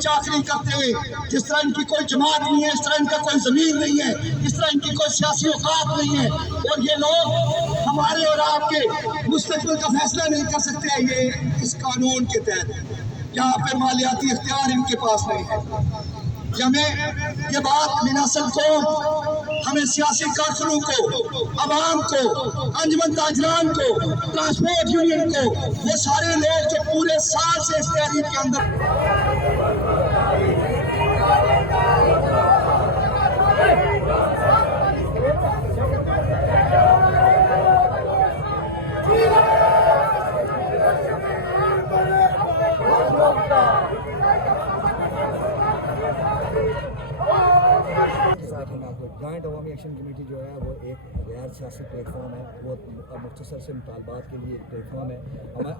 चाकरी करते हुए, जिस तरह इनकी कोई जमात नहीं है, इस तरह इनका कोई जमीन नहीं है, इस तरह इनकी कोई सियासी औकात नहीं है, और ये लोग हमारे और आपके मुस्तकबिल का फैसला नहीं कर सकते हैं ये इस कानून के तहत, जहाँ पे मालियाती इख्तियार इनके पास नहीं है। हमें ये बात मिनासल को, हमें सियासी कारकुनों को, अवाम को, अंजुमन ताजरान को, ट्रांसपोर्ट यूनियन को, ये सारे लोग जो पूरे साल से इस तहरीक के अंदर जॉइंट अवामी एक्शन कमेटी जो है वो एक गैर सियासी प्लेटफॉर्म है, वो मुख्तसर से मुतालबात के लिए एक प्लेटफॉर्म है।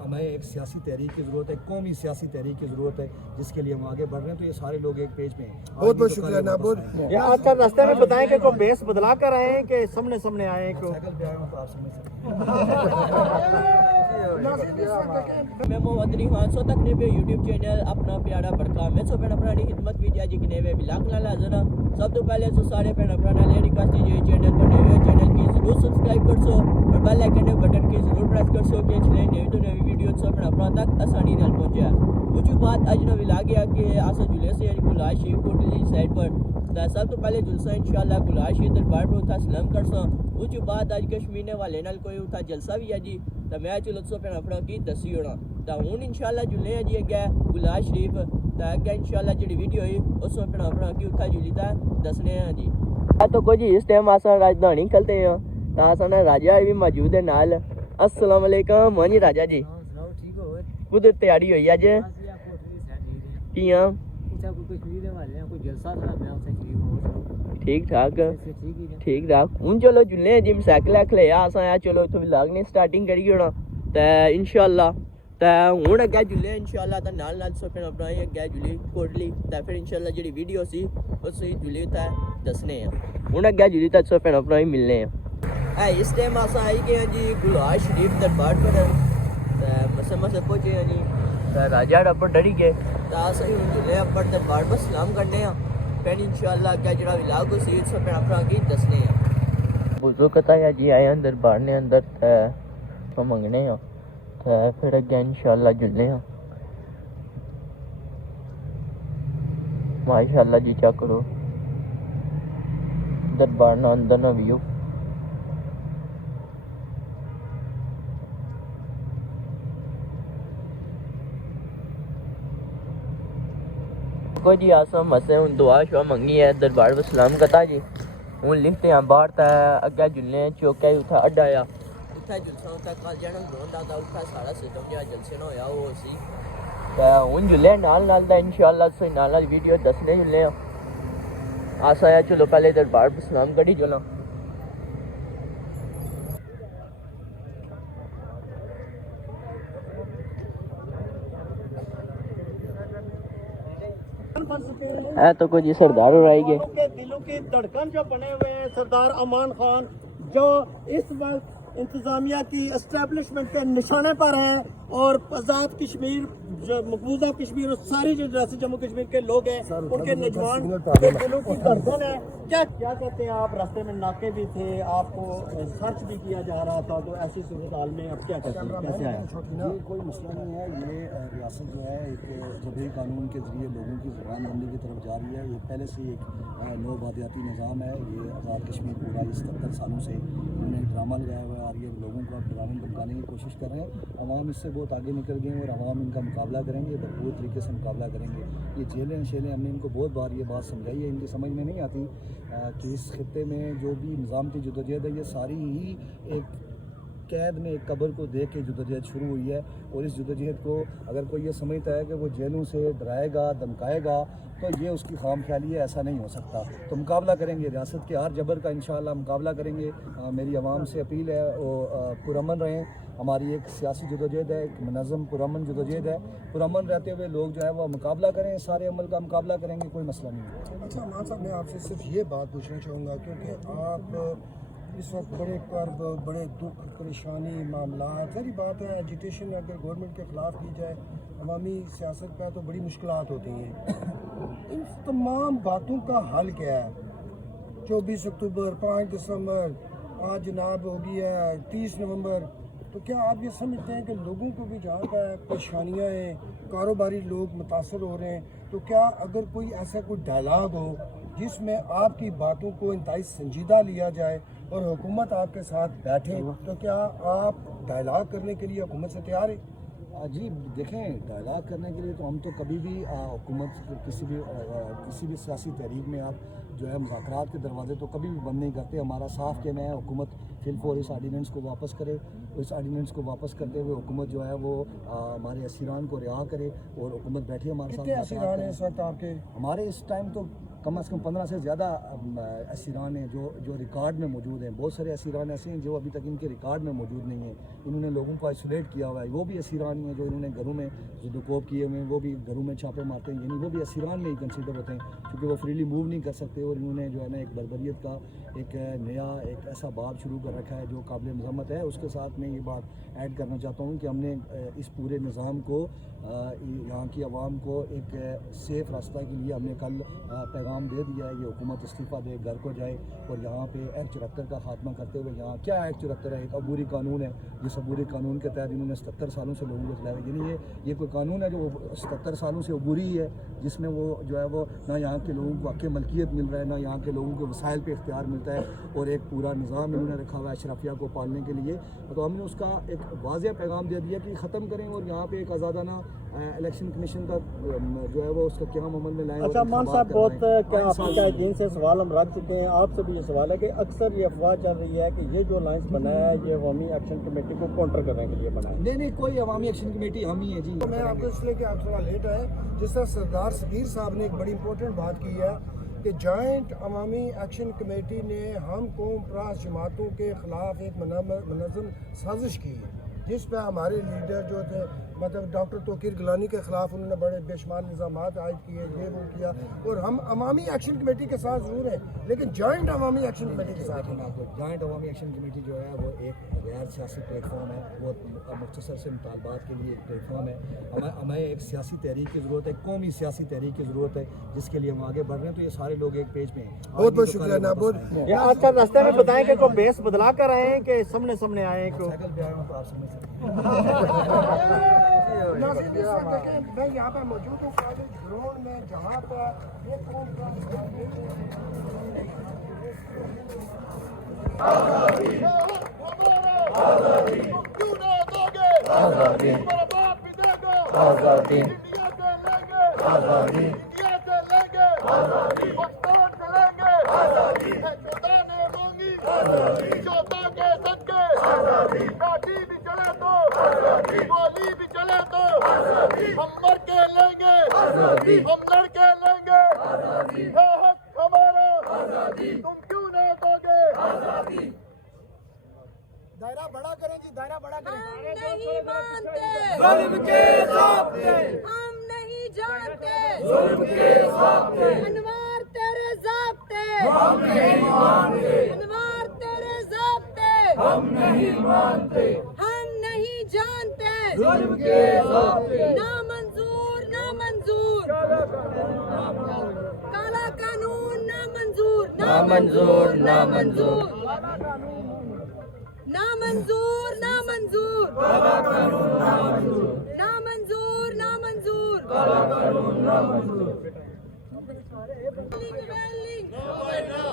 हमें एक सियासी तहरीक की ज़रूरत है, कौमी सियासी तहरीक की ज़रूरत है, जिसके लिए हम आगे बढ़ रहे हैं। तो ये सारे लोग एक पेज में हैं। बहुत बहुत शुक्रिया नाबुद। अच्छा, रास्ते में बताएं कि कोई बेस बदला कर आए हैं कि सामने सामने आए हैं? साइकिल पे आया हूं तो आप समझ सकते मैं मोहम्मद रिहान सो तक ने पे YouTube चैनल अपना प्यारा बड़का मैं सो पेन अपना खिदमत भी जाजी कने वे ब्लॉग ना लाजरा सब तो पहले सो सारे पेन अपना ले रिक्वेस्ट कीजिए चैनल पर नए चैनल की जरूर सब्सक्राइब कर सो और बेल आइकन के बटन की जरूर प्रेस कर सो कि चले नई तो नई वीडियो सब पेन अपना तक आसानी नाल पहुंचे। कुछ बात आज ना विला गया कि आसा जुले से गुलाश शेख कोटली साइड पर सब तो पहले जुलसा इंशाल्लाह गुलाश शेख दरबार पर उठा सलाम कर सो। कुछ बात आज कश्मीर ने वाले नाल कोई उठा जलसा भी है जी तो मैं चलो सो पेन अपना की दसी होना तो हूँ इंशाल्लाह जुलने हैं जी अगे गुलाश शरीफ तो अगे इंशाल्लाह जी वीडियो हुई उस पेन अपना की उठा जुली था दसने हैं जी। तो कुछ इस टाइम आसा राजधानी निकलते हैं तो आसा राजा भी मौजूद है नाल। अस्सलाम वालेकुम। हाँ जी राजा जी उधर तैयारी हुई अज कियां ठीक ठाक हूँ चलो जुलने जी साइकिल ले आसा चलो इतों लागने स्टार्टिंग करी होना तो इंशाल्लाह तो हूँ अगे जुले इंशाल्लाह तो नाल नाल सोपन अपना अगे जुली कोटली तो फिर इंशाल्लाह जी वीडियो सी उस जुली तो दसने हूँ अगे जुली तो सोपन अपना ही मिलने हैं। इस टाइम अस आई गए जी गुलाश शरीफ दरबार पर मसे मसे पहुंचे हैं जी तो राजा अपर डरी गए तो अस हूँ जुले अपर दरबार पर सलाम करने हैं फिर इंशाल्लाह अगे जो विलाग सी सोपन अपना की दसने हैं। बुजो कता है जी आए अंदर बाढ़ने अंदर तो मंगने हैं तो फिर अगे इंशाल्लाह जुलने हैं। माशाल्लाह जी चेक करो दरबार ना अंदर ना व्यू को जी आसम मसे हूँ दुआ शुआ मंगी है दरबार पर सलाम कता जी हूँ लिखते हैं बाहर तो अगे जुलने चौके उठा अड्डा आ उठा जुलसा उठा कल जन्म रोंदा था उठा सारा सिस्टम जो जलसे ना होया वो सी तो हूँ जुले नाल नाल दा इंशाल्लाह से नाल नाल वीडियो दसने जुले आसा है। चलो पहले दरबार पर सलाम करी जुला है तो कुछ सरदार और आई गए दिलों की धड़कन जो बने हुए हैं सरदार अमान खान जो इस वक्त इंतजामिया की एस्टेब्लिशमेंट के निशाने पर हैं और आज़ाद कश्मीर जो मकबूजा कश्मीर और सारी जो जैसे जम्मू कश्मीर के लोग हैं उनके नौजवान दिलों की धड़कन है। क्या क्या कहते हैं आप? रास्ते में नाके भी थे, आपको सर्च भी किया जा रहा था, तो ऐसी सूरत हाल में अब क्या कहते हैं, कैसे आया? ये कोई मसला नहीं है। ये रियासत जो है एक जबरी कानून के ज़रिए लोगों की ज़बानबंदी की तरफ जा रही है। ये पहले से एक नौबादियाती निज़ाम है। ये आज़ाद कश्मीर पूरा 70 सालों से इन्होंने ड्रामा लगाया हुआ है और ये लोगों को अब डराने धमकाने की कोशिश कर रहे हैं। अवाम इससे बहुत आगे निकल गए हैं और अवाम इनका मुकाबला करेंगे, भरपूर तरीके से मुकाबला करेंगे। ये जेलें शेलें हमने इनको बहुत बार ये बात समझाई है, इनकी समझ में नहीं आती कि इस खित्ते में जो भी निज़ामती जदोजहद है ये सारी ही एक कैद में एक कब्र को देख के जदोजहद शुरू हुई है। और इस जदोजहद को अगर कोई ये समझता है कि वो जेलों से डराएगा धमकाएगा तो ये उसकी खाम ख्याली है, ऐसा नहीं हो सकता। तो मुकाबला करेंगे, रियासत के हर जबर का इंशाअल्लाह मुकाबला करेंगे। मेरी आवाम से अपील है वो पुरअमन रहें। हमारी एक सियासी जदोजहद है, एक मुनज़्ज़म पुरअमन जदोजहद है। पुरअमन रहते हुए लोग जो है वो मुकाबला करें, सारे अमल का मुकाबला करेंगे, कोई मसला नहीं है। अच्छा अमान साहब, मैं आपसे सिर्फ ये बात पूछना चाहूँगा क्योंकि आप इस वक्त बड़े कर्ब, बड़े दुख, परेशानी, मामलात, सारी बात है। एजिटेशन अगर गवर्नमेंट के ख़िलाफ़ की जाए अवामी सियासत पर तो बड़ी मुश्किलात होती हैं। इन तमाम बातों का हल क्या है? 24 अक्टूबर, 5 दिसंबर, आज जनाब होगी है 30 नवंबर, तो क्या आप ये समझते हैं कि लोगों को भी जहाँ पर परेशानियाँ हैं, कारोबारी लोग मुतासर हो रहे हैं, तो क्या अगर कोई ऐसा कोई डायलॉग हो जिसमें आपकी बातों को इंतहाई संजीदा लिया जाए और हुकूमत आपके साथ बैठे, तो क्या आप डायलॉग करने के लिए हुकूमत से तैयार है? जी देखें, डायलॉग करने के लिए तो हम तो कभी भी हुकूमत किसी भी सियासी तहरीक में आप जो है मुज़ाकरात के दरवाजे तो कभी भी बंद नहीं करते। हमारा साफ कहना है हुकूमत फिलफौर इस आर्डीनेंस को वापस करे। इस आर्डीनेंस को वापस करते हुए हुकूमत जो है वो हमारे असीरान को रिहा करे और हुकूमत बैठी हमारे साथ। कितने असीरान हैं इस वक्त आपके? हमारे इस टाइम तो कम से कम 15 से ज़्यादा असीरान हैं जो रिकॉर्ड में मौजूद हैं। बहुत सारे असीरान ऐसे हैं जो अभी तक इनके रिकॉर्ड में मौजूद नहीं हैं। इन्होंने लोगों को आइसोलेट किया हुआ है। वो भी असीरान ही हैं जो इन्होंने घरों में ज़ुदुकोब किए हुए हैं, वो भी घरों में छापे मारते हैं, यानी वो भी असीरान में ही कंसिडर होते हैं क्योंकि वो फ्रीली मूव नहीं कर सकते। और इन्होंने जो है ना एक बर्बरियत का एक नया एक ऐसा बाब शुरू कर रखा है जो काबिल मज़म्मत है। उसके साथ मैं ये बात ऐड करना चाहता हूँ कि हमने इस पूरे निज़ाम को यहाँ की आवाम को एक सेफ़ रास्ता के लिए हमने कल पैगाम दे दिया है। ये हुकूमत इस्तीफ़ा दे, घर को जाए और यहाँ पे एक्ट 74 का खात्मा करते हुए, यहाँ क्या एक्ट 74 है? एक अबूरी कानून है जिस अबूरी कानून के तहत इन्होंने 77 सालों से लोगों को चलाया। यानी ये कोई कानून है जो 77 सालों से अबूरी है, जिसमें वो जो है वो ना यहाँ के लोगों को हक़ मलकियत मिल रहा है, ना यहाँ के लोगों को वसाइल पे इख्तियार मिलता है और एक पूरा निज़ाम इन्होंने रखा हुआ है अशरफिया को पालने के लिए। तो हमने उसका एक वाज़ेह पैगाम दे दिया कि ख़त्म करें और यहाँ पे एक आज़ादाना इलेक्शन कमीशन का जो है वो उसका क़याम अमल में लाएं। अच्छा मान साहब, बहुत क्या आपके दिन से सवाल हम रख चुके हैं, आपसे भी ये सवाल है कि अक्सर ये अफवाह चल रही है कि ये जो अलायंस बनाया है ये अवामी एक्शन कमेटी को काउंटर करने के लिए बनाया है। नहीं, कोई अवामी एक्शन कमेटी हम ही है जी। तो मैं आपको इसलिए कि आप थोड़ा लेट आए, जिस तरह सरदार सबीर साहब ने एक बड़ी इंपॉर्टेंट बात की है कि जॉइंट अवामी एक्शन कमेटी ने हम कौम परास जमातों के ख़िलाफ़ एक मनज़म साजिश की है, जिस पर हमारे लीडर जो थे मतलब डॉक्टर तोकीर गिलानी के ख़िलाफ़ उन्होंने बड़े बेशुमार निज़ामात आयद किए, ये वो किया। और हम अवामी एक्शन कमेटी के साथ ज़रूर हैं लेकिन जॉइंट अवामी एक्शन कमेटी के साथ हैं। आपको जॉइंट अवामी एक्शन कमेटी जो है वो एक गैर सियासी प्लेटफॉर्म है, वो मुख्तसर से मुतालबात के लिए एक प्लेटफॉर्म है। हमें एक सियासी तहरीक की ज़रूरत है, कौमी सियासी तहरीक की ज़रूरत है जिसके लिए हम आगे बढ़ रहे हैं। तो ये सारे लोग एक पेज पे हैं। बहुत बहुत शुक्रिया ना। बहुत अच्छा, रास्ते में बताएं कि कोई बेस बदला कर आए हैं कि सामने आए हैं? क्यों साइकिल पे आया हूं तो आप समझ सकते हैं। नाज़रीन, इस वक्त देखें मैं यहाँ पर मौजूद हूँ ग्राउंड में जहाँ पर ये कौम का हम मर के लेंगे, हम लड़के लेंगे, है हक हमारा, तुम क्यों ना दोगे? दायरा बड़ा करें जी, दायरा बड़ा करें। नहीं मानते जुल्म के ज़ाब्ते, हम नहीं जानते जुल्म के ज़ाब्ते, अनवार तेरे ज़ाब्ते हम नहीं मानते, अनवार तेरे ज़ाब्ते हम नहीं मानते, हम नहीं जानते जुल्म के ज़ाब्ते, ना मंजूर ना मंजूर काला कानून ना मंजूर ना मंजूर ना मंजूर ना मंजूर ना मंजूर काला कानून ना मंजूर, ना मंजूर ना मंजूर काला कानून ना मंजूर। वेलिंग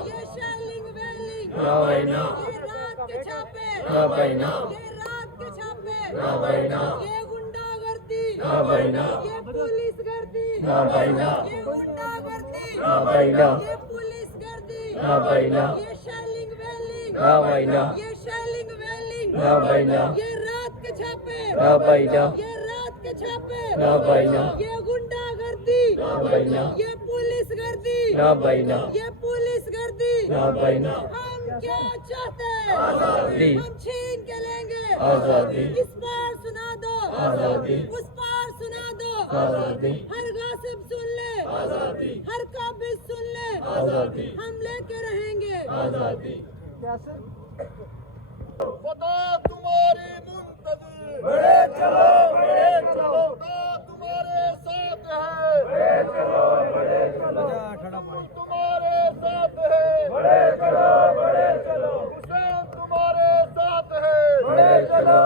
ये शेलिंग वेलिंग ना भाई ना, ये रात के छापे ना भाई ना, ये रात के छापे ना भाई ना, ये गुंडागर्दी ना भाई ना, ये पुलिस गर्दी ना भाई ना, ये गुंडागर्दी ना भाई ना, ये पुलिस गर्दी ना भाई ना, ये शेलिंग वेलिंग ना भाई ना, ये शेलिंग वेलिंग ना भाई ना, ये रात के छापे ना भाई ना, ये रात के छापे ना भाई ना, ये गुंडागर्दी ना भाई ना, ये पुलिस गर्दी ना भाई ना, ये पुलिस गर्दी ना भाई ना, हम क्या चाहते हैं? आज़ादी, हम छीन के लेंगे आज़ादी, इस पार सुना दो आज़ादी, उस पार सुना दो आज़ादी, हर गासिब सुन ले आज़ादी, हर काबिज सुन ले आज़ादी, हम लेके रहेंगे आज़ादी। कैसे फतह तुम्हारी मुंतज़िर, बड़े चलो फतह तुम्हारे साथ है, बड़े चलो तुम्हारे साथ है, बड़े चलो हुसैन तुम्हारे साथ है, बड़े चलो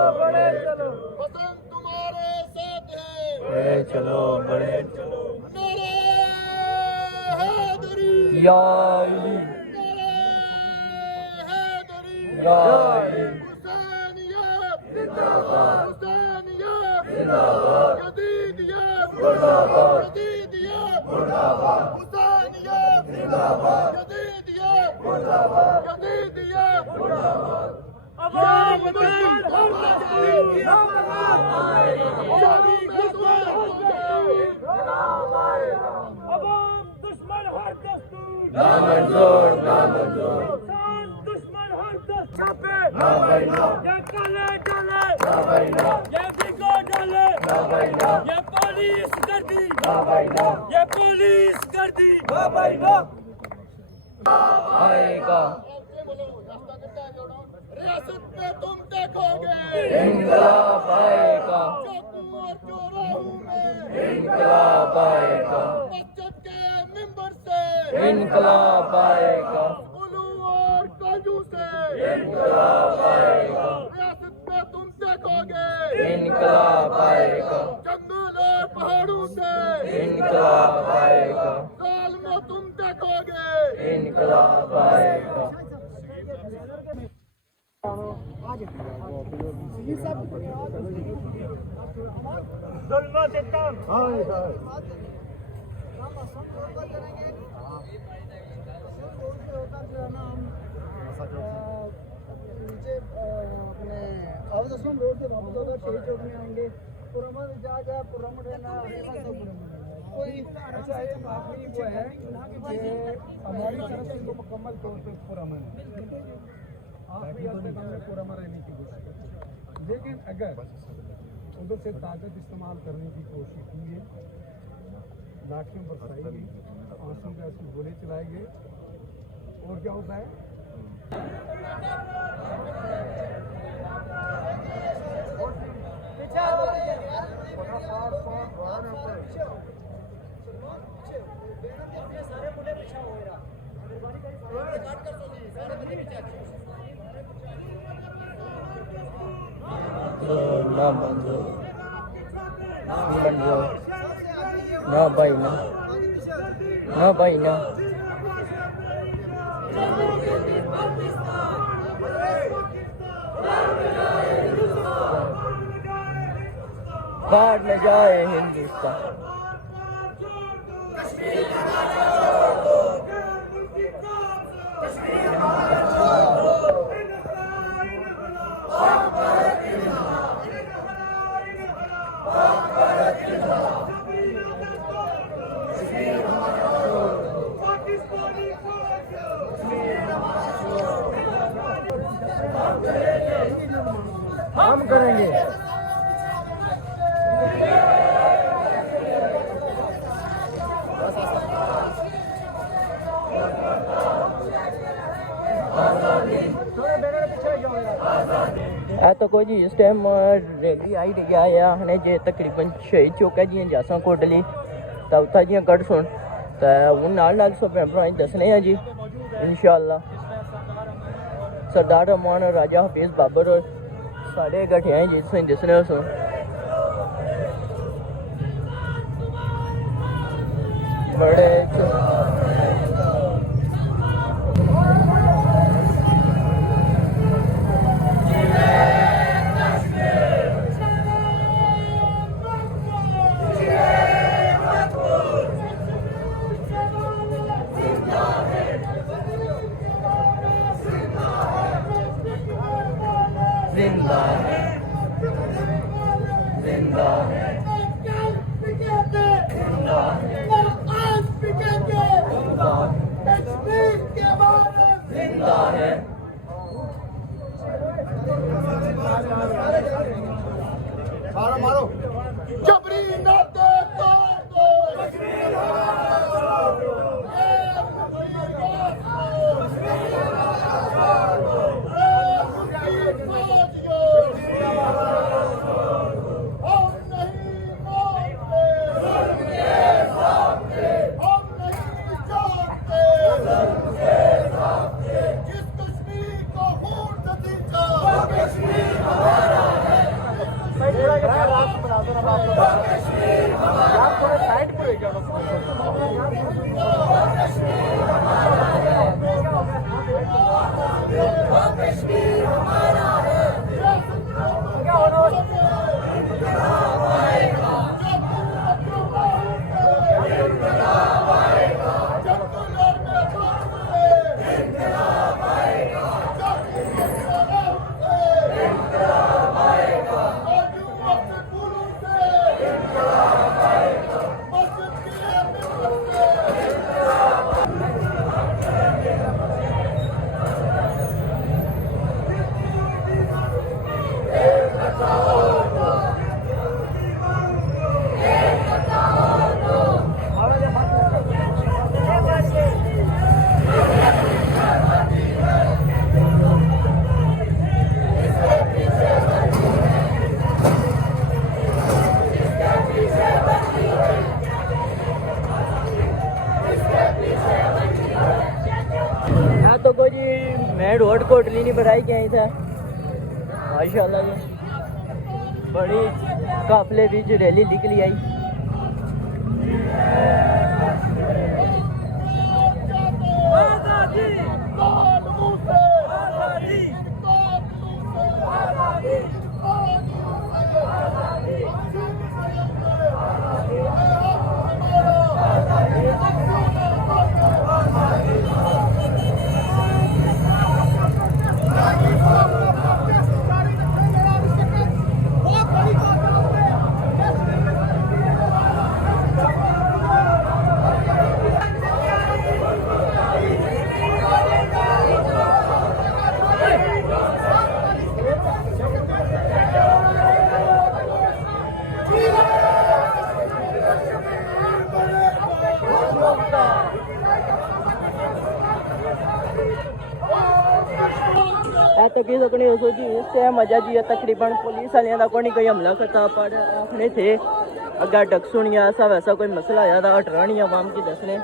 हसन तुम्हारे साथ है, बड़े चलो नारे हैदरी, یا علی नारे हैदरी, یا علی हुसैनियत जिंदाबाद, हुसैनियत जिंदाबाद, यजीदियत जिंदाबाद, यजीदियत जिंदाबाद, हुसैनियत जिंदाबाद, यजीदियत जिंदाबाद, यजीदियत जिंदाबाद। अवाम दुश्मन हर दस्तूर जिंदाबाद, शादी में अवाम दुश्मन हर दस्तूर نامنظور نامنظور इंसान दुश्मन हर दस्तूर पे نہ بھائی نہ یہ کالے ڈالے نہ بھائی نہ یہ بھگو ڈالے نہ بھائی نہ یہ پولیس گردی نہ بھائی نہ یہ پولیس گردی نہ بھائی نہ آئے گا ریاست میں تم دیکھو گے انقلاب آئے گا چوکوں اور چوراہوں میں انقلاب آئے گا مسجد کے ممبر سے انقلاب آئے گا الو اور کاجو سے انقلاب آئے گا ریاست میں تم دیکھو گے انقلاب آئے گا جنگل اور پہاڑوں سے انقلاب آئے گا سال میں تم دیکھو گے انقلاب آئے گا ظلم و ستم نیچے اپنے حافظ اسلم روڈ سے واپس ہوگا شہید چوک میں آئیں گے پرامن جا پرامن رہنا کوئی اچھا ایک آخری وہ ہے کہ ہماری طرف سے تو مکمل طور پہ پرامن ہے آخری حد تک ہم نے پرامن رہنے کی کوشش کی لیکن اگر ادھر سے طاقت استعمال کرنے کی کوشش کی ہے لاٹھیاں برسائی گئی آنسو گیس کے گولے چلائے گئے اور کیا ہوتا ہے نہ منظور منظور نہ بھائی نہ نہ بھائی نہ باہر نہ جائے ہندوستان ہم کریں گے تو کوئی جی اس ٹائم ریلی آئی رہی ہے ہنے جی تقریباً شہید چوک ہے جی جاساں کوٹلی تو اتھا جی کٹ سن تو ہوں نال نال سو پیمپر دسنے ہیں جی انشاءاللہ سردار رحمان راجہ حفیظ بابر اور سارے گٹھے ہیں جی تسیں دسنے ہو سو بڑے زندہ ہے زندہ ہے زندہ ہے مارو مارو جبری نہ دے تو میں روڈ کوٹلی نہیں بڑھائی کے آئی تھا ماشاء اللہ یہ بڑی قافلے بھی جو ریلی نکلی آئی. تو کی سکنی ہو جی اس سے مزہ جی تقریباً پولیس والوں کا کوئی کوئی حملہ کرتا پر آخنے تھے اگا ڈک سنیا ایسا ویسا کوئی مسئلہ آیا تھا ہٹرانی عوام کی دسنے.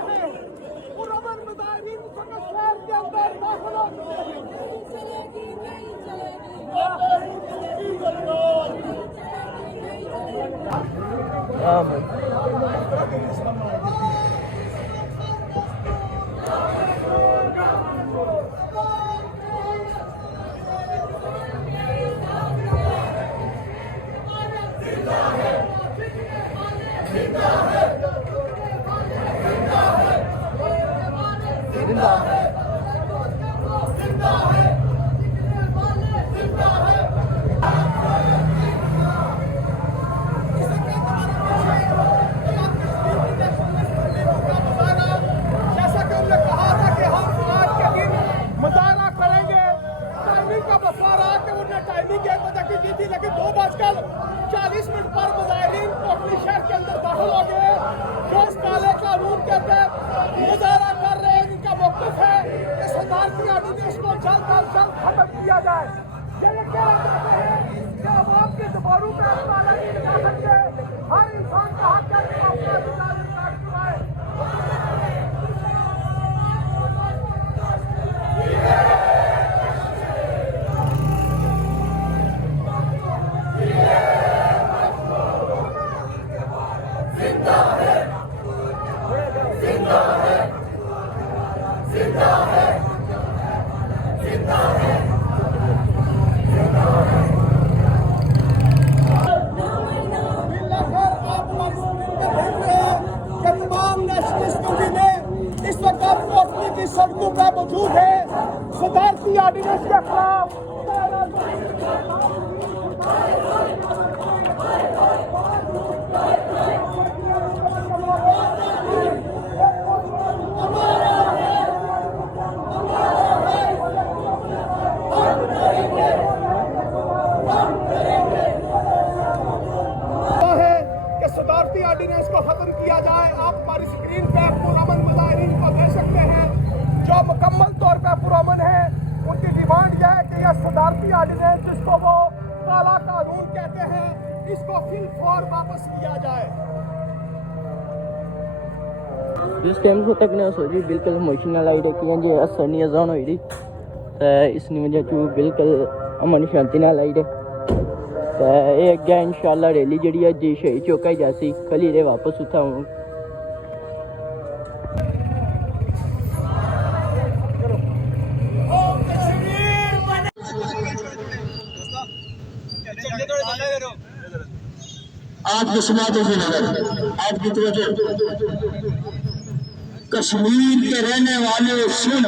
لیکن 2:40 پر مظاہرین کوٹلی شہر کے اندر داخل ہو گئے جو اس کالے قانون کے تحت مظاہرہ کر رہے ہیں. ان کا موقف ہے کہ صدارتی آرڈیننس کو جلد از جلد ختم کیا جائے. یہ کہنا چاہتے ہیں کہ عوام کے دباؤ پہ اپنا نہیں لگا سکتے. ہر انسان کا حق ہے کہ اپنا ادھکار چلائے. سڑکوں پہ موجود ہے صدارتی آرڈیننس کے خلاف. صدارتی آرڈیننس کو ختم کیا جائے. آپ ہماری اسکرین پہ پرامن مظاہرین کو دیکھ سکتے ہیں جو مکمل طور پہ پرامن ہے. ان کی ڈیمانڈ یہ ہے کہ یہ صدارتی آرڈیننس جس کو وہ کالا قانون کہتے ہیں اس کو فی الفور واپس کیا جائے. جس ٹائم سے تک نے سوچی بالکل ایموشنل آئی رکھی ہیں جی اثر نہیں اذان ہوئی رہی اس نے وجہ چ بالکل امن شانتی نال آئی رہے. یہ اگے انشاءاللہ ریلی جڑی ہے جی شہید چوکا ہی جاسی کلی رے واپس اتھا ہوں. آج کی سماعتوں کی نظر آج کی توجہ کشمیر کے رہنے والے سن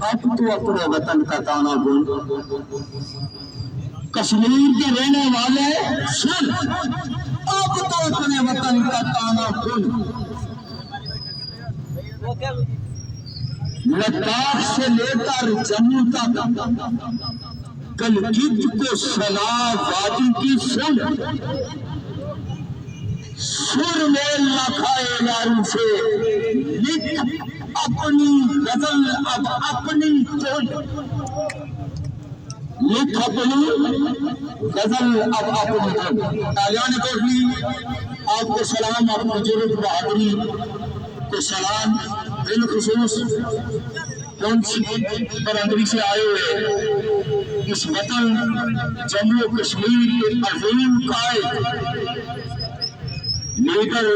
اب تو اپنے وطن کا تانا بول. کشمیر کے رہنے والے سن اب تو اپنے وطن کا تانا بول. لداخ سے لے کر جموں تک گلگت کو سیلاب وادی کی سن سر میل نہ کھائے یاروں سے لکھ اپنی غزل اب اپنی تن. لکھ اپنی غزل اب اپنی تن. تالیان کوٹلی آپ کو سلام. آپ بزرگ بہادری کو سلام. بالخصوص पुंछ बरादरी से आए हुए इस वतन जम्मू कश्मीर के अजीम कायद लीडर,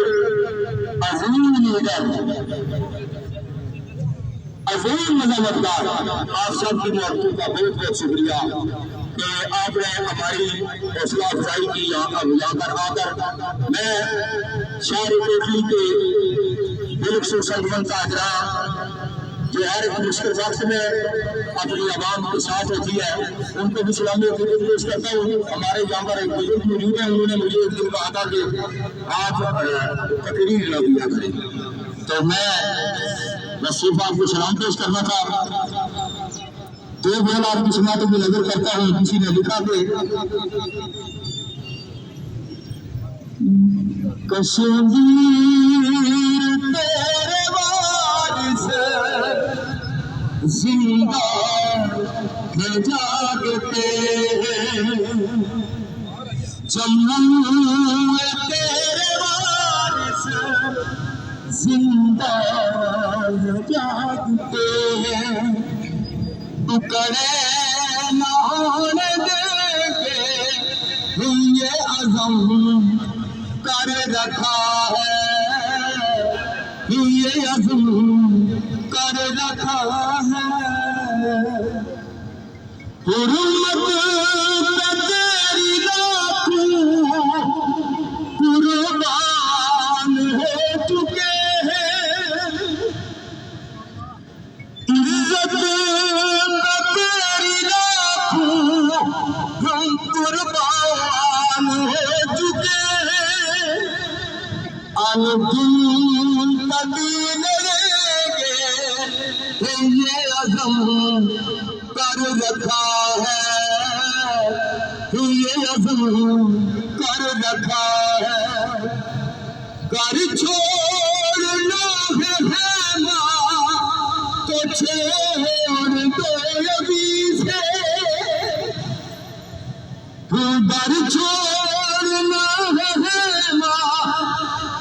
अजीम मजहबदार, आप सब की मौजूद का बहुत बहुत शुक्रिया कि आपने हमारी हौसला अफजाई की यहाँ आकर मैं शहर कोटली के बिल्कुल सलमान ताजरा जो हर एक मुश्किल वक्त में अपनी आवाम के साथ होती है, उनको भी सलामी पेश करता हूँ। हमारे यहाँ पर एक बुजुर्ग मौजूद है, उन्होंने मुझे एक दिन कहा था कि आप तकरीर न दिया करें, तो मैं बस सिर्फ आपको सलाम पेश करना था। दो बोल आपकी सुनाते हुए नजर करता हूँ। किसी ने लिखा कि कश्मीर तेरे वारिस जिंदा है जागते, जम्मू तेरे वारिस जिंदा है जागते, टुकड़े न होने देंगे ये अज़म कर रखा है, ये अज़म कर रखा है। हुर्मत पे तेरी लाखों कुर्बान हो चुके हैं, इज्जत पे तेरी लाखों हम कुर्बान हो चुके हैं, अनदुन तबीन लेंगे ये अज़म कर रखा है, ये अज़म कर रखा है। घर छोड़ना है माँ तो छोड़ दो अभी से, घर छोड़ना है माँ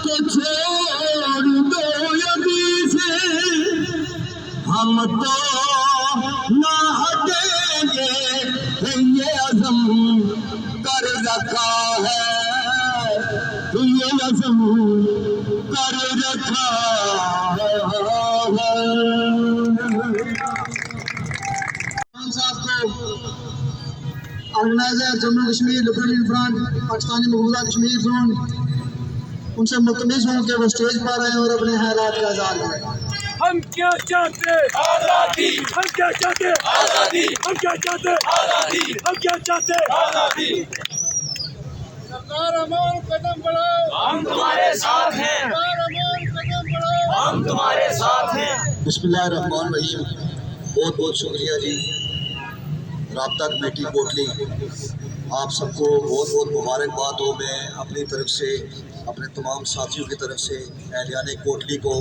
तो छोड़ दो अभी से, हम तो ना हटेंगे ये अज़म कर रखा है, ये अज़म कर रखा है। साहब को organiser Jammu Kashmir liberation front Pakistani मकबूजा कश्मीर जोन, उनसे मुतमिज़ हूँ कि वो स्टेज पर आए और अपने हालात का इज़हार करें। हम क्या चाहते आजादी, हम क्या चाहते आजादी, हम क्या चाहते आजादी, हम क्या चाहते आजादी। सरकार अमान कदम बढ़ाओ, हम तुम्हारे साथ हैं, सरकार अमान कदम बढ़ाओ, हम तुम्हारे साथ हैं। बिस्मिल्लाहिर्रहमानिर्रहीम। बहुत बहुत शुक्रिया जी, राब्ता कमेटी कोटली, आप सबको बहुत बहुत मुबारकबाद हो। मैं अपनी तरफ से, अपने तमाम साथियों की तरफ से एहलियान कोटली को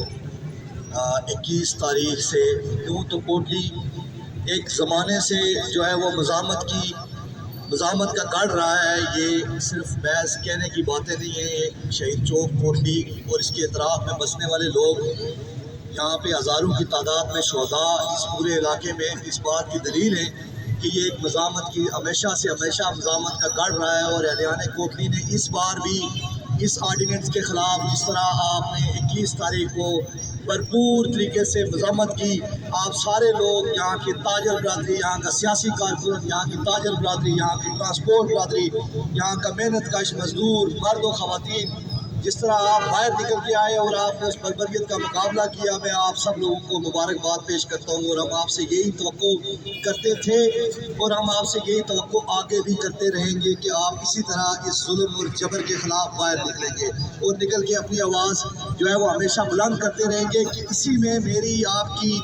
21 तारीख से, यूँ तो कोटली एक ज़माने से जो है वो मज़ामत का गढ़ रहा है। ये सिर्फ बहस कहने की बातें नहीं है। ये शहीद चौक कोटली और इसके अतराफ़ में बसने वाले लोग, यहाँ पे हज़ारों की तादाद में शोहदा इस पूरे इलाके में इस बात की दलील है कि ये एक मज़ामत की हमेशा से हमेशा मज़ामत का गढ़ रहा है। और एहलियान कोटली ने इस बार भी इस आर्डिनेंस के ख़िलाफ़, जिस तरह आपने 21 तारीख को भरपूर तरीके से मज़ामत की, आप सारे लोग, यहाँ की ताजर बरादरी, यहाँ का सियासी कारकुन, यहाँ की ताजर बरादरी, यहाँ की ट्रांसपोर्ट बरादरी, यहाँ का मेहनत कश मजदूर, मर्द व ख़वातीन, जिस तरह आप बाहर निकल के आए और आपने उस बर्बरियत का मुकाबला किया, मैं आप सब लोगों को मुबारकबाद पेश करता हूँ। और हम आपसे यही तवक्को करते थे और हम आपसे यही तवक्को आगे भी करते रहेंगे कि आप इसी तरह इस जुल्म और जबर के ख़िलाफ़ बाहर निकलेंगे और निकल के अपनी आवाज़ जो है वो हमेशा बुलंद करते रहेंगे कि इसी में मेरी, आपकी,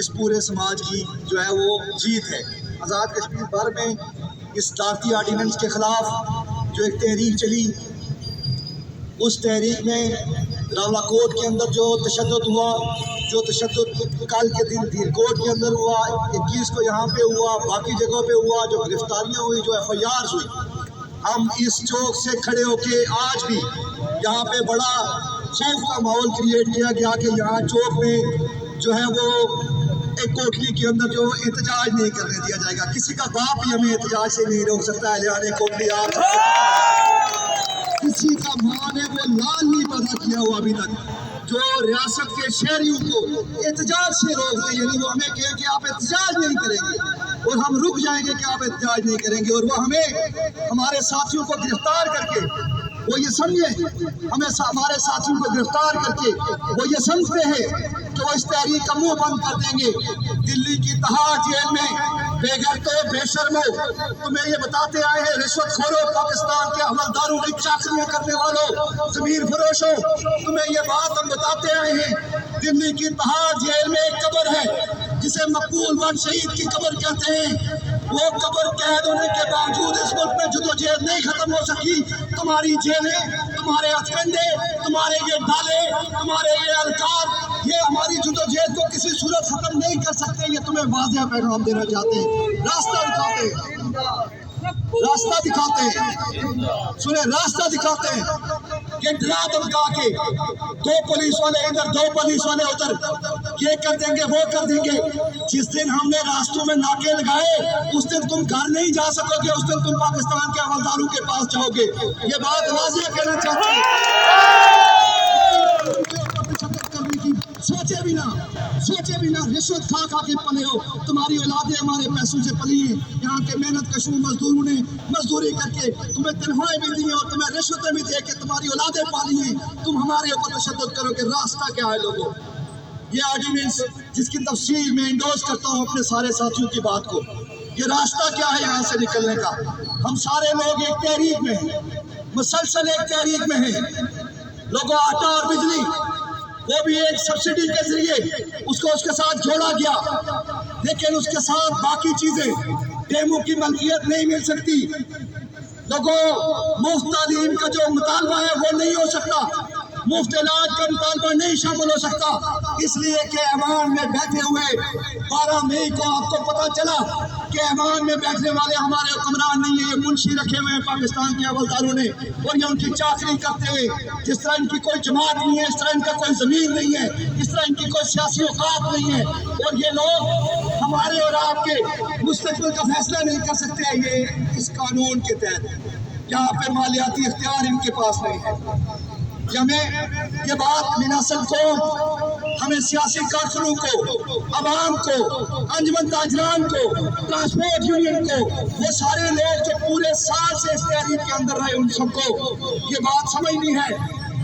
इस पूरे समाज की जो है वो जीत है। आज़ाद कश्मीर भर में इस दाती आर्डिनेंस के ख़िलाफ़ जो एक तहरीक चली, उस तहरीक में रावलाकोट के अंदर जो तशद्दुद हुआ, जो तशद्दुद कल के दिन धीरकोट के अंदर हुआ, 21 को यहाँ पे हुआ, बाकी जगहों पे हुआ, जो गिरफ्तारियाँ हुई, जो FIRs हुई, हम इस चौक से खड़े होके आज भी यहाँ पे बड़ा खौफ का माहौल क्रिएट किया गया कि यहाँ चौक में जो है वो एक कोटली के अंदर जो एहतजाज नहीं करने दिया जाएगा। किसी का बाप भी हमें एहतजाज से नहीं रोक सकता है। लिहाने कोटली आप किसी का माँ ने वो लाल नहीं पैदा किया हुआ अभी तक जो रियासत के शहरियों को एहतजाज से रोक दे, यानी वो हमें कहे कि आप एहतजाज नहीं करेंगे और हम रुक जाएंगे कि आप एहतजाज नहीं करेंगे, और वो हमें हमारे साथियों को गिरफ्तार करके वो ये समझे, हमें हमारे साथियों को गिरफ्तार करके वो ये समझते हैं कि वो इस तहरीक का मुंह बंद कर देंगे। दिल्ली की तहाड़ जेल में बेगैरतों बेशर्मों तुम्हें ये बताते आए हैं, रिश्वतखोरों, पाकिस्तान के हवलदारों की चाकरियां करने वालों, जमीर फरोशों, तुम्हें ये बात हम बताते आए हैं। दिल्ली की तहाड़ जेल में एक कब्र है जिसे मकबूल वन शहीद की कब्र कहते हैं। वो कब्र कैद होने के बावजूद इस मुल्क में जदोजहद नहीं खत्म हो सकी। तुम्हारी जेलें, तुम्हारे हथकंडे, तुम्हारे ये डाले, तुम्हारे ये अलकार, ये हमारी जदोजहद को किसी सूरत खत्म नहीं कर सकते। ये तुम्हें वाज़ेह पैगाम देना चाहते हैं, रास्ता दिखाते हैं, रास्ता दिखाते हैं, सुने, रास्ता दिखाते हैं कि डरा धमका के दो पुलिस वाले इधर, दो पुलिस वाले उधर, ये कर देंगे, वो कर देंगे। जिस दिन हमने रास्तों में नाके लगाए उस दिन तुम घर नहीं जा सकोगे, उस दिन तुम पाकिस्तान के हवलदारों के पास जाओगे। ये बात वाज़ेह कहना चाहते हैं। सोचे भी ना रिश्वत खा के पले हो, तुम्हारी औलादें हमारे पैसों से पली हैं। यहाँ के मेहनत कशों मजदूरों ने मजदूरी करके तुम्हें तनख्वाहें भी दी हैं और तुम्हें रिश्वतें भी दे के तुम्हारी औलादें पाली हैं। तुम हमारे ऊपर तशद्दुद करोगे। रास्ता क्या है लोगों? ये ऑर्डिनेंस जिसकी तफसील में इंडोर्स करता हूँ अपने सारे साथियों की बात को, ये रास्ता क्या है यहाँ से निकलने का? हम सारे लोग एक तहरीक में हैं, मुसलसल एक तहरीक में हैं। लोगों, आटा और बिजली वो भी एक सब्सिडी के जरिए उसको उसके साथ जोड़ा गया, लेकिन उसके साथ बाकी चीजें डेमो की मलकियत नहीं मिल सकती। लोगों, मुफ्त तालीम का जो मुतालबा है वो नहीं हो सकता, मुफ्त इलाज का मुतालबा नहीं शामिल हो सकता, इसलिए कि ऐवान में बैठे हुए 12 मई को आपको पता चला कि ऐवान में बैठने वाले हमारे हुक्मरान नहीं है, ये मुंशी रखे हुए हैं पाकिस्तान के हवलदारों ने, और ये उनकी चाकरी करते हुए, जिस तरह इनकी कोई जमात नहीं है, इस तरह इनका कोई ज़मीन नहीं है, इस तरह इनकी कोई सियासी औकात नहीं है, और ये लोग हमारे और आपके मुस्तकबिल का फैसला नहीं कर सकते। ये इस कानून के तहत यहाँ पे मालियाती इख्तियार इनके पास नहीं है। हमें ये बात मिनासल को, हमें सियासी कारकुनों को, अवाम को, अंजुमन ताजरान को, ट्रांसपोर्ट यूनियन को, वो सारे लोग जो पूरे साल से इस तहरीक के अंदर रहे, उन सबको ये बात समझनी है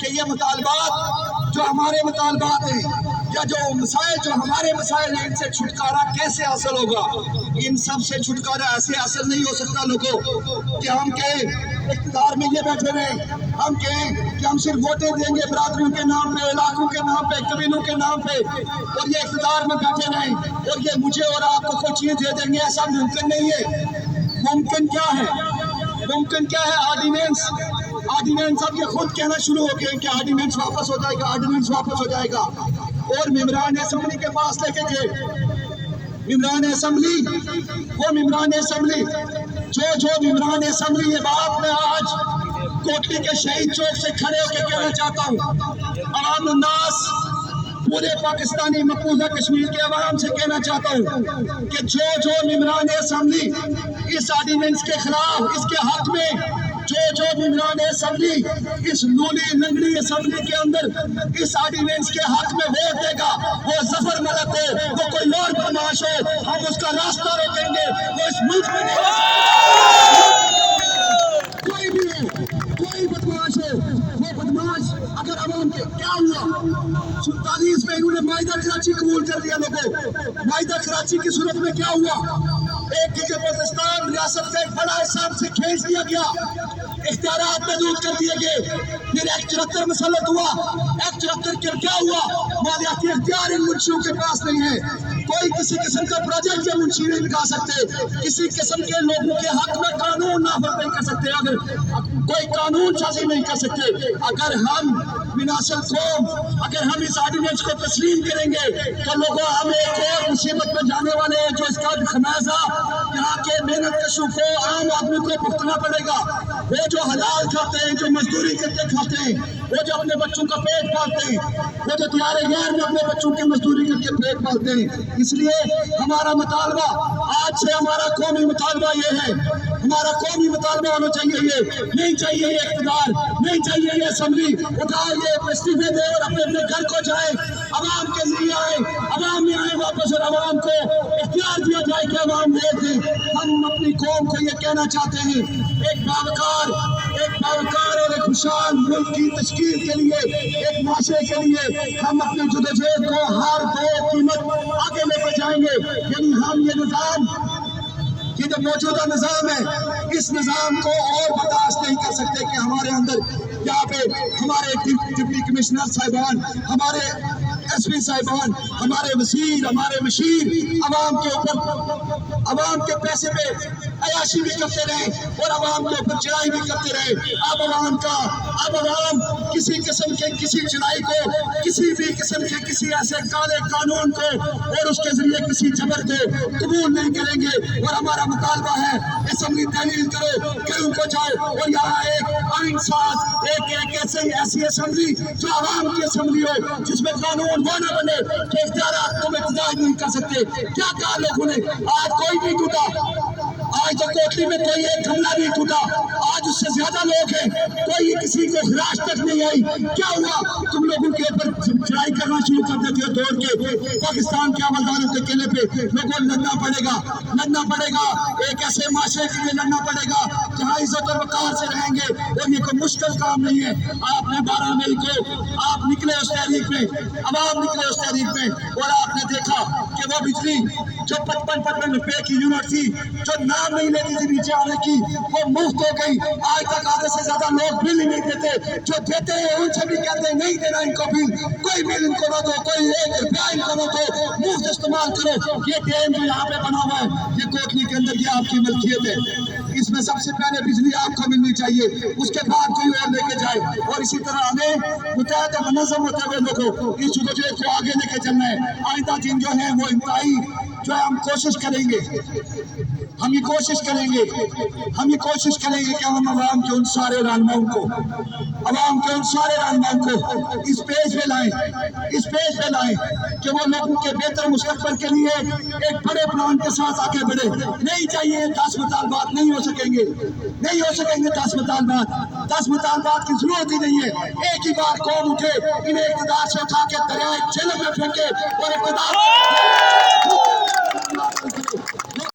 कि ये मुतालबात जो हमारे मुतालबात हैं या जो मसाइल जो हमारे मसाइल हैं, इनसे छुटकारा कैसे हासिल होगा? इन सब से छुटकारा ऐसे हासिल नहीं हो सकता लोगों कि हम कहें इख्तिदार में ये बैठे रहे, हम कहें कि हम सिर्फ वोटें देंगे बरादरियों के नाम पे, इलाकों के नाम पे, कबीलों के नाम पे, और ये इख्तिदार में बैठे रहें और ये मुझे और आपको कोई चीज़ दे देंगे। ऐसा मुमकिन नहीं है। मुमकिन क्या है? मुमकिन क्या है? ऑर्डिनेंस अब ये खुद कहना शुरू हो गए कि ऑर्डिनेंस वापस हो जाएगा, ऑर्डिनेंस वापस हो जाएगा, और मेम्बरान असेंबली के पास लेके गए। मेम्बरान असेंबली, वो मेम्बरान असेंबली जो मेम्बरान असेंबली, ये बात मैं आज कोटली के शहीद चौक से खड़े होकर कहना चाहता हूँ, आवाम उन्नास, पूरे पाकिस्तानी मकबूजा कश्मीर के अवाम से कहना चाहता हूँ कि जो मेम्बरान असेंबली इस ऑर्डिनेंस के खिलाफ, इसके हक में जो मेम्बरान असेंबली इस लूली लंगड़ी असेंबली के अंदर इस ऑर्डिनेंस के हक में वोट देगा, वो जफर मलक हो, वो कोई और बदमाश हो, हम उसका रास्ता रोकेंगे। वो इस मुल्क में नहीं रह सकता। कोई भी हो, कोई बदमाश हो, वो बदमाश अगर अवाम के क्या हुआ? 47 में इन्होंने माइदा कराची कबूल कर दिया। लोगों, माइदा कराची की सूरत में क्या हुआ? एक जबरदस्तान रियासत का एक बड़ा हिस्सा से खींच दिया गया, इख्तियारात महदूद कर दिए गए। फिर एक्ट 74 मुसल्लत हुआ। एक्ट 74 के क्या हुआ? मालियाती इख्तियार इन मुंशियों के पास नहीं है। कोई किसी किस्म का प्रोजेक्ट या मुंशी नहीं लगा सकते, किसी किस्म के लोगों के हक में कानून नाफिज नहीं कर सकते, अगर कोई कानून साजी नहीं कर सकते। अगर हम विनाशल कौम, अगर हम इस ऑर्डिनेंस को तस्लीम करेंगे तो लोगों हम एक और मुसीबत में जाने वाले हैं, जो इसका खमियाजा यहाँ के मेहनत कशों को, आम आदमी को भुगतना पड़ेगा। वो जो हलाल खाते हैं, जो मजदूरी करके खाते हैं, वो जो अपने बच्चों का पेट पालते हैं, वो जो दियारे गैर में अपने बच्चों की मजदूरी करके पेट पालते हैं। इसलिए हमारा मुतालबा आज से, हमारा कौमी मुतालबा ये है, हमारा कौमी मुतालबा होना चाहिए ये, नहीं चाहिए ये इक़्तिदार, नहीं चाहिए ये असम्बली, उठाए ये इस्तीफे दे और अपने अपने घर को जाए, अवाम के लिए आए, अवाम में आए वापस और अवाम को इख्तियार दिया जाए कि अवाम वोट दे। हम अपनी कौम को ये कहना चाहते हैं, एक बावकार और एक खुशहाल मुल्क की तश्कील के लिए, एक माशरे के लिए हम अपने जदोजहद को हर दो कीमत आगे लेके जाएंगे। यानी हम ये निज़ाम, ये जो मौजूदा निज़ाम है, इस निज़ाम को और बर्दाश्त नहीं कर सकते कि हमारे अंदर यहाँ पे हमारे डिप्टी कमिश्नर साहिबान, हमारे एसपी साहिबान, हमारे वज़ीर, हमारे मशीर अवाम के ऊपर, अवाम के पैसे पे अयाशी भी करते रहे और अवाम के ऊपर चढ़ाई भी करते रहे। अब अवाम किसी किस्म के किसी चढ़ाई को, किसी भी किस्म के किसी ऐसे काले कानून को और उसके जरिए किसी जबर को कबूल नहीं करेंगे। और हमारा मुतालबा है, असम्बली तहलील करो, कल को जाओ और यहाँ एक आइन साज, एक ऐसी असम्बली जो आवाम की असम्बली हो, जिसमें कानून वो न बने कि इख्तियारात तुम इख्तियार नहीं कर सकते। क्या कहा लोगों ने? आज कोई नहीं टूटा, आज तो कोटली में कोई एक हमला नहीं टूटा, आज उससे ज्यादा लोग हैं, कोई किसी को हिराश तक नहीं आई। क्या हुआ? तुम लोगों के ऊपर चढ़ाई करना शुरू कर देते हो, दौड़ के पाकिस्तान के अमलदारों के किले पे। लोगों को लड़ना पड़ेगा, एक ऐसे माशरे के लिए लड़ना पड़ेगा जहाँ इज्जत और वक़ार से रहेंगे। और ये कोई मुश्किल काम नहीं है। आपने 12 मई को आप निकले उस तहरीक में, अवाम निकले उस तहरीक में, और आपने देखा कि वो बिजली जो 55 रुपए की यूनिट थी, जो नाम नहीं लेती थी नीचे आने की, वो मुफ्त हो गई। आज तक आधे से ज्यादा लोग बिल ही नहीं देते, जो देते हैं उनसे भी कहते हैं नहीं देना इनको बिल, कोई बिल इनको ना दो, कोई 1 रुपया इनको ना दो, मुफ्त इस्तेमाल करो। ये डैम जो यहाँ पे बना हुआ है, ये कोटली के अंदर ये आपकी मलकियत है, इसमें सबसे पहले बिजली आपको मिलनी चाहिए, उसके बाद कोई और लेके जाए। और इसी तरह हमें मुतहद मुनज़्ज़म होते हुए लोगों इस जदोजहद को आगे लेके चलना है। आइंदा दिन जो है वो इंतहाई जो है हम कोशिश करेंगे कि हम अवाम के उन सारे रहनुमाओं को इस पेज पे लाएं कि वो लोगों के बेहतर मुस्तक़बिल के लिए एक बड़े प्लान के साथ आगे बढ़े। नहीं चाहिए 10 मुतालबात, नहीं हो सकेंगे 10 मुतालबात की जरूरत ही नहीं है। एक ही बार कौम उठे, इन्हें इक़्तिदार से उठा के दरियाए जेल में फेंके और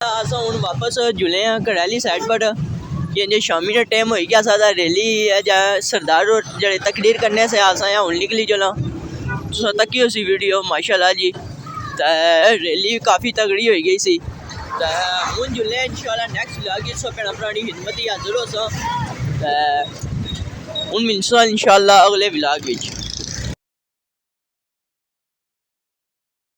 अस हूँ वापस जुले हैं घड़ैली साइड पर कि शामी का टाइम हो गया सा रैली है जा सरदार जड़े तकरीर करने से आसा हूँ निकली चला तो तकी उसी वीडियो माशाल्लाह जी। रैली काफ़ी तगड़ी हो गई सी। हूँ जुले इंशाल्लाह नैक्सट व्लॉग सो भैन भरानी खिदमत हाजिर हो सो हूँ मिलसा इंशाल्लाह अगले व्लॉग।